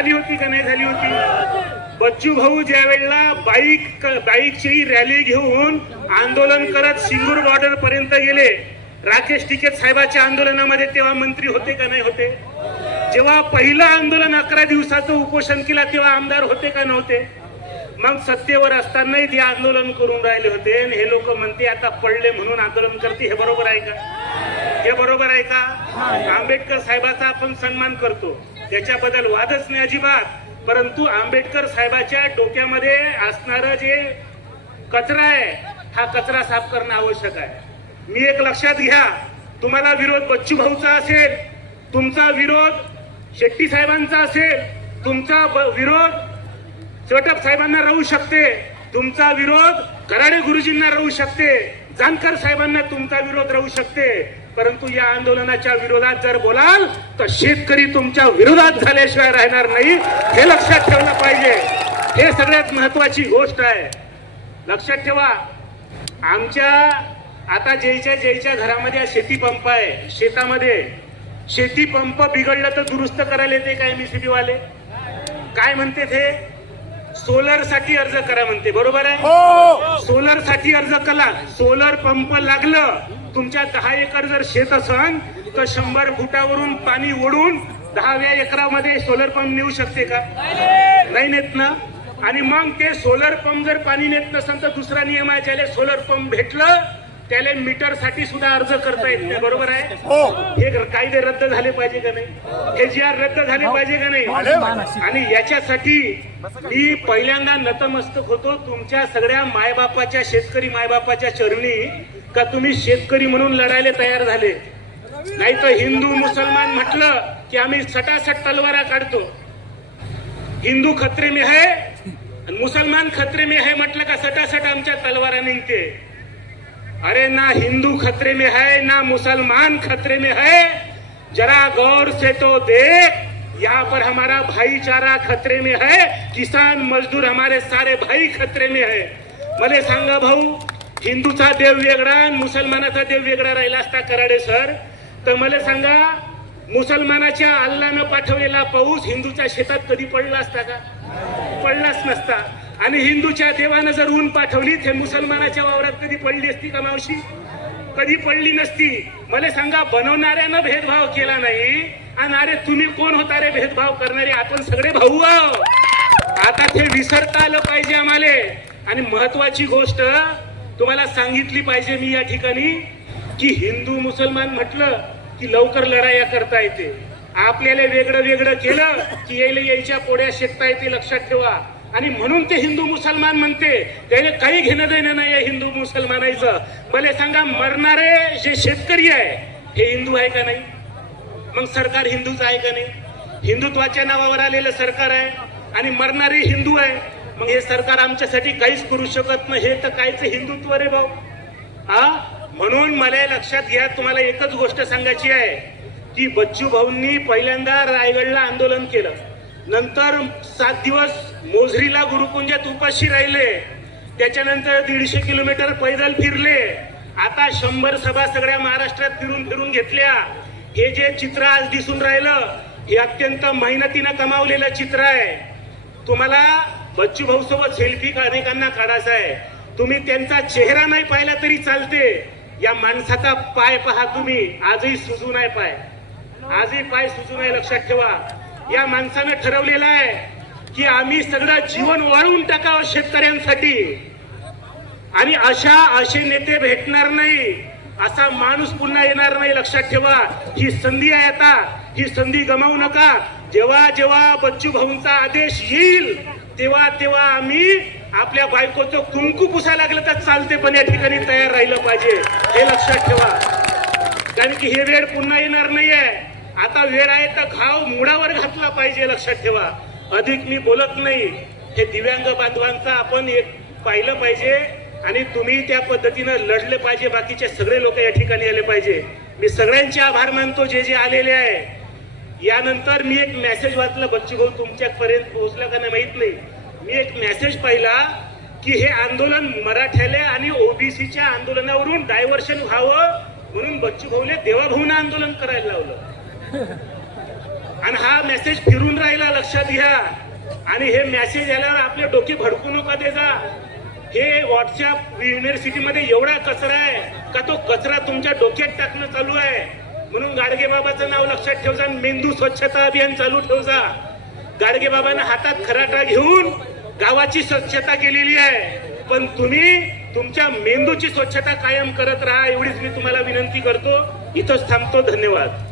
झाली होती का नाही झाली होती? बच्चू भाऊ ज्या वेळेला बाईकची रॅली घेऊन आंदोलन करत सिंगूर बॉर्डर पर्यंत गेले, राकेश टिकेत साहेबांच्या आंदोलनामध्ये, तेव्हा मंत्री होते का नाही होते? जेव्हा पहिलं आंदोलन 11 दिवसाचं उपोषण केला तेव्हा आमदार होते का नव्हते? मग सत्तेवर असतानाही ते आंदोलन करून राहिले होते आणि हे लोक म्हणते आता पडले म्हणून आंदोलन करते. हे बरोबर आहे का? हे बरोबर आहे का? आंबेडकर साहेबाचा आपण सन्मान करतो, त्याच्याबद्दल वादच नाही अजिबात, परंतु आंबेडकर साहेबाच्या डोक्यामध्ये असणारं जे कचरा आहे हा कचरा साफ करणं आवश्यक आहे. मी एक लक्षात घ्या, तुम्हाला विरोध बच्चू भाऊचा असेल, तुमचा विरोध शेट्टी साहेबांचा असेल, तुमचा विरोध चटप साहेबांना राहू शकते, तुमचा विरोध कराडे गुरुजींना राहू शकते, जानकर साहेबांना तुमचा विरोध राहू शकते, परंतु या आंदोलनाच्या विरोधात जर बोलाल तर शेतकरी तुमच्या विरोधात झाल्याशिवाय राहणार नाही. हे लक्षात ठेवलं पाहिजे. हे सगळ्यात महत्वाची गोष्ट आहे. लक्षात ठेवा, आमच्या आता जयच्या घरामध्ये शेती पंप आहे, शेतामध्ये शेती पंप बिघडलं तर दुरुस्त करायला येते काय MSEB वाले? काय म्हणते ते? सोलर साठी अर्ज करा म्हणते. बरोबर आहे? सोलर साठी अर्ज करा. सोलर पंप लागलं, तुमच्या 10 एकर जर शेत असन तर 100 फुटावरून पाणी ओढून 10व्या एकरामध्ये सोलर पंप नेऊ शकते का? नाही नेत ना. आणि मग ते सोलर पंप जर पाणी नेत नसेल तर दुसरा नियम आहे, ज्याला सोलर पंप भेटलं त्याला मीटर साठी सुद्धा अर्ज करता येत नाही. बरोबर आहे? हे कायदे रद्द झाले पाहिजे का नाही? हे GR रद्द झाले पाहिजे का नाही? आणि याच्यासाठी मी पहिल्यांदा नतमस्तक होतो तुमच्या सगळ्या मायबापाच्या, शेतकरी मायबापाच्या चरणी, का तुम्ही शेतकरी म्हणून लढायला तयार झाले. नाही तर हिंदू मुसलमान म्हटलं की आम्ही सटासट तलवारा काढतो. हिंदू खतरे में है आणि मुसलमान खतरे में है म्हटलं का सटासट आमच्या तलवारा निघते. अरे ना हिंदू खतरे में है ना मुसलमान खतरे में है, जरा गौर से तो देख, यहाँ पर हमारा भाईचारा खतरे में है, किसान मजदूर हमारे सारे भाई खतरे में है. मला सांगा भाऊ, हिंदूचा देव वेगळा आणि मुसलमानाचा देव वेगळा राहिला असता कराडे सर, तर मला सांगा मुसलमानाच्या अल्लानं पाठवलेला पाऊस हिंदूच्या शेतात कधी पडला असता का? पडलाच नसता. आणि हिंदूच्या देवानं जर ऊन पाठवली ते मुसलमानाच्या वावरात कधी पडली असती का मावशी? कधी पडली नसती. मला सांगा, बनवणाऱ्यानं भेदभाव केला नाही आणि अरे तुम्ही कोण होता रे भेदभाव करणारे? आपण सगळे भाऊ आहोत. आता ते विसरता आलं पाहिजे आम्हाला. आणि महत्वाची गोष्ट तुम्हाला सांगितली पाहिजे मी या ठिकाणी, की हिंदू मुसलमान म्हटलं की लवकर लढाया करता येते. आपल्याला वेगळं वेगळं केलं की यायच्या पोड्या शेकता येते. लक्षात ठेवा. आणि म्हणून ते हिंदू मुसलमान म्हणते, त्याने काही घेणं देणं नाही आहे हिंदू मुसलमानाचं. मला सांगा, मरणारे जे शेतकरी आहे हे हिंदू आहे का नाही? मग सरकार हिंदूच आहे का नाही? हिंदुत्वाच्या नावावर आलेलं सरकार आहे आणि मरणारे हिंदू आहे. मग हे सरकार आमच्यासाठी काहीच करू शकत नाही. हे तर कायच हिंदुत्व रे भाऊ. हा, म्हणून मला लक्षात घ्या, तुम्हाला एकच गोष्ट सांगायची आहे की बच्चू भाऊंनी पहिल्यांदा रायगडला आंदोलन केलं, नंतर 7 दिवस मोझरीला गुरुकुंजात उपाशी राहिले, त्याच्यानंतर 150 किलोमीटर पैदल फिरले, आता 100 सभा सगळ्या महाराष्ट्रात फिरून घेतल्या. हे जे चित्र आज दिसून राहिलं हे अत्यंत मेहनतीनं कमावलेलं चित्र आहे. तुम्हाला बच्चू भाऊ सोबत सेल्फी अनेकांना काढायचा आहे. तुम्ही त्यांचा चेहरा नाही पाहिला तरी चालते. या माणसाचा पाय पहा तुम्ही, आजही सुजून आहे पाय, आजही पाय सुजून आहे. लक्षात ठेवा, या माणसानं ठरवलेलं आहे की आम्ही सगळं जीवन वाळून टाकावं शेतकऱ्यांसाठी. आणि असे नेते भेटणार नाही, असा माणूस पुन्हा येणार नाही. लक्षात ठेवा, ही संधी आहे. आता ही संधी गमावू नका. जेव्हा जेव्हा बच्चू भाऊंचा आदेश येईल तेव्हा तेव्हा आम्ही आपल्या बायकोचं कुंकू पुसा लागलं तर चालते, पण या ठिकाणी तयार राहिलं पाहिजे. हे लक्षात ठेवा, कारण की हे वेळ पुन्हा येणार नाहीये. आता वेळ आहे तर घाव मुळावर घातला पाहिजे. लक्षात ठेवा. अधिक मी बोलत नाही. हे दिव्यांग बांधवांचा आपण एक पाहिलं पाहिजे आणि तुम्ही त्या पद्धतीनं लढले पाहिजे. बाकीचे सगळे लोक या ठिकाणी आले पाहिजे. मी सगळ्यांचे आभार मानतो जे जे आलेले आहे. यानंतर मी एक मेसेज वाचला, बच्चू भाऊ तुमच्यापर्यंत पोहोचला का नाही माहित नाही. मी एक मेसेज पाहिला की हे आंदोलन मराठ्याले आणि ओबीसीच्या आंदोलनावरून डायव्हर्शन व्हावं म्हणून बच्चू भाऊले देवाभाऊनं आंदोलन करायला लावलं. आणि हा मेसेज फिरून राहिला, लक्षात घ्या. आणि हे मेसेज आल्यावर आपले डोके भडकू नका देजा. हे व्हॉट्सअप युनिव्हर्सिटीमध्ये एवढा कचरा आहे का तो कचरा तुमच्या डोक्यात टाकणं चालू आहे. म्हणून गाडगे बाबाचं नाव लक्षात ठेवजा. मेंदू स्वच्छता अभियान चालू ठेवजा. गाडगे बाबांना हातात खराटा घेऊन गावाची स्वच्छता केलेली आहे, पण तुम्ही तुमच्या मेंदूची स्वच्छता कायम करत राहा, एवढीच मी तुम्हाला विनंती करतो. इथंच थांबतो. धन्यवाद.